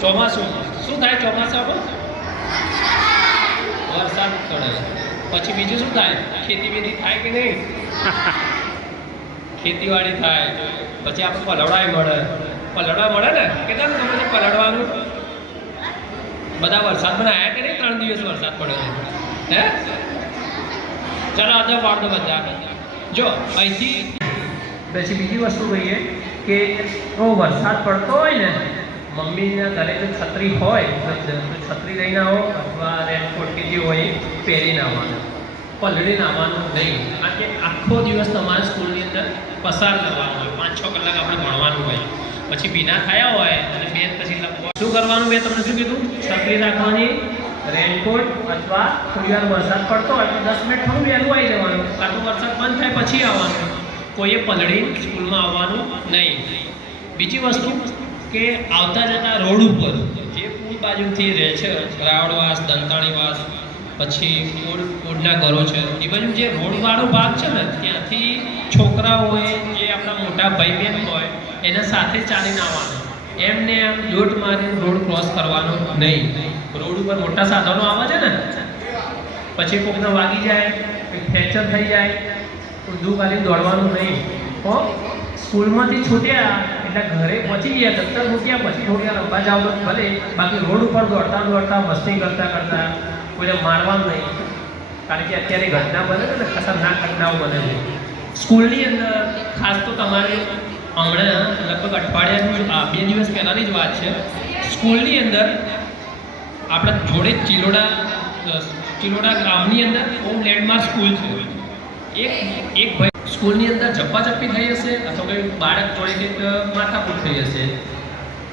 ચોમાસું શું થાય ચોમાસામાં? વરસાદ પડે. પછી બીજું શું થાય? ખેતી બેતી થાય કે નહીં? ખેતીવાડી થાય. પછી આપણે પલવડાય મળે. પલવડા મળે ને? કેટલા તમને પલવડવાનું? બધા વરસાદમાં આવ્યા કે નહીં? 3 દિવસ વરસાદ પડ્યો હે? ચાલો આજે વાળો બધા જો અહીંથી. પછી બીજી વસ્તુ કહીએ કે વરસાદ પડતો હોય ને, મમ્મીના ઘરે જો છત્રી હોય તો છત્રી લઈને આવો અથવા રેનકોટ કે જે હોય પહેરીને આવવાનું, પલળીને આવવાનું નહીં. કારણ કે આખો દિવસ તમારા સ્કૂલની અંદર પસાર કરવાનો હોય, 5-6 કલાક આપણે ભણવાનું હોય. પછી ભીના થયા હોય અને બેન પછી શું કરવાનું? મેં તમને શું કીધું? છત્રી રાખવાની, રેનકોટ, અથવા થોડી વાર વરસાદ પડતો હોય તો 10 મિનિટ થોડું વહેલું આવી જવાનું, કાં તો વરસાદ બંધ થાય પછી આવવાનું. કોઈએ પલળી સ્કૂલમાં આવવાનું નહીં. બીજી વસ્તુ કે આવતા જતા રોડ ઉપર જે પૂલ બાજુથી રહે છે, રાવળવાસ, દંતાણીવાસ, પછી કોડના ઘરો છે, એ બાજુ જે રોડવાળો ભાગ છે ને, ત્યાંથી છોકરાઓ હોય, જે આપણા મોટા ભાઈ બહેન હોય, એના સાથે ચાલીને આવવાનું. એમને એમ દોટ મારીને રોડ ક્રોસ કરવાનો નહીં. રોડ ઉપર મોટા સાધનો આવે છે ને, પછી કોકને વાગી જાય, ફ્રેક્ચર થઈ જાય, ઊંધું કાઢીને દોડવાનું નહીં. સ્કૂલમાંથી છૂટ્યા એટલે ઘરે પહોંચી ગયા, દફતર મૂક્યા, પછી થોડી વાર રમવા જાવ તો ભલે, બાકી રોડ ઉપર દોડતા દોડતા મસ્તી કરતા કરતા કોઈને મારવાનું નહીં. કારણ કે અત્યારે ઘટના બને છે ને, ખતરનાક ઘટનાઓ બને છે સ્કૂલની અંદર. ખાસ તો તમારે હમણાં લગભગ અઠવાડિયાનું 2 દિવસ પહેલાંની જ વાત છે, સ્કૂલની અંદર આપણા જોડે ચિલોડા ગામની અંદર બહુ લેન્ડમાર્ક સ્કૂલ છે. એક ભાઈ સ્કૂલની અંદર ઝપાઝપી થઈ હશે અથવા કોઈ બાળક જોડે કંઈક માથાકૂટ થઈ હશે,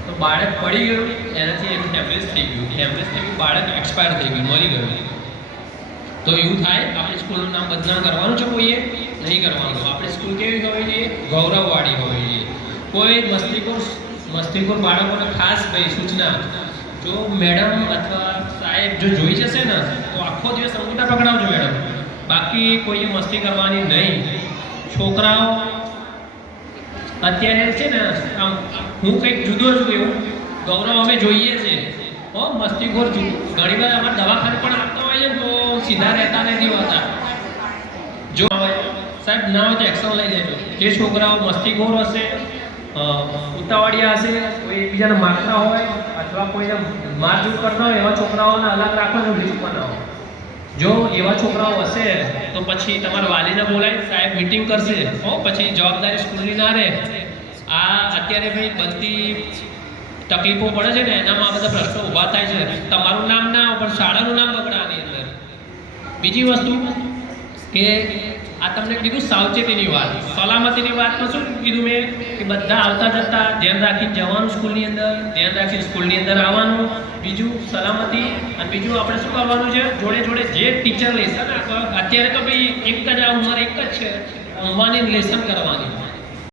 તો બાળક પડી ગયું, એનાથી એનું હેમરેજ થઈ ગયું. બાળક એક્સપાયર થઈ ગયું, મરી ગયું. તો એવું થાય, આપણી સ્કૂલનું નામ બદનામ કરવાનું છે કોઈએ નહીં કરવાનું. આપણી સ્કૂલ કેવી હોવી જોઈએ? ગૌરવવાળી હોવી જોઈએ. કોઈ મસ્તીખોર બાળકોને ખાસ ભાઈ સૂચના, જો મેડમ અથવા સાહેબ જો જોઈ જશે ને તો આખો દિવસ અંગૂઠા પકડાવજો મેડમ, બાકી કોઈએ મસ્તી કરવાની નહીં. છોકરાઓ અત્યારે છે ને, આમ હું કંઈક જુદો છું એવું ગૌરવ અમે જોઈએ છે. મસ્તીખોર ઘણી વાર અમારે દવાખાને પણ આપતા હોય છે ને, તો સીધા રહેતા નથી હોતા. જો સાહેબ ના હોય તો એક્શન લઈ લેજો. જે છોકરાઓ મસ્તીખોર હશે, ઉતાવળિયા હશે, કોઈ એકબીજાને મારતા હોય અથવા કોઈને મારઝૂડ કરતા હોય, એવા છોકરાઓને અલગ રાખવાનું, બીજું બનાવો. જો એવા છોકરાઓ હશે તો પછી તમારા વાલીને બોલાવી સાહેબ મીટિંગ કરશે. પછી જવાબદારી સ્કૂલની ના રહે. આ અત્યારે ભાઈ બધી તકલીફો પડે છે ને, એનામાં આ બધા પ્રશ્નો ઊભા થાય છે. તમારું નામ ના આવે પણ શાળાનું નામ બગડાની અંદર. બીજી વસ્તુ કે આ તમને કીધું સાવચેતીની વાત, સલામતીની વાતમાં શું કીધું મેં કે બધા આવતા જતા ધ્યાન રાખીને જવાનું, સ્કૂલની અંદર ધ્યાન રાખીને સ્કૂલની અંદર આવવાનું. બીજું સલામતી, અને બીજું આપણે શું કરવાનું છે, જોડે જોડે જે ટીચર લેસન, અત્યારે તો ભાઈ એક જ આ ઉંમર એક જ છે, રમવાની લેસન કરવાની.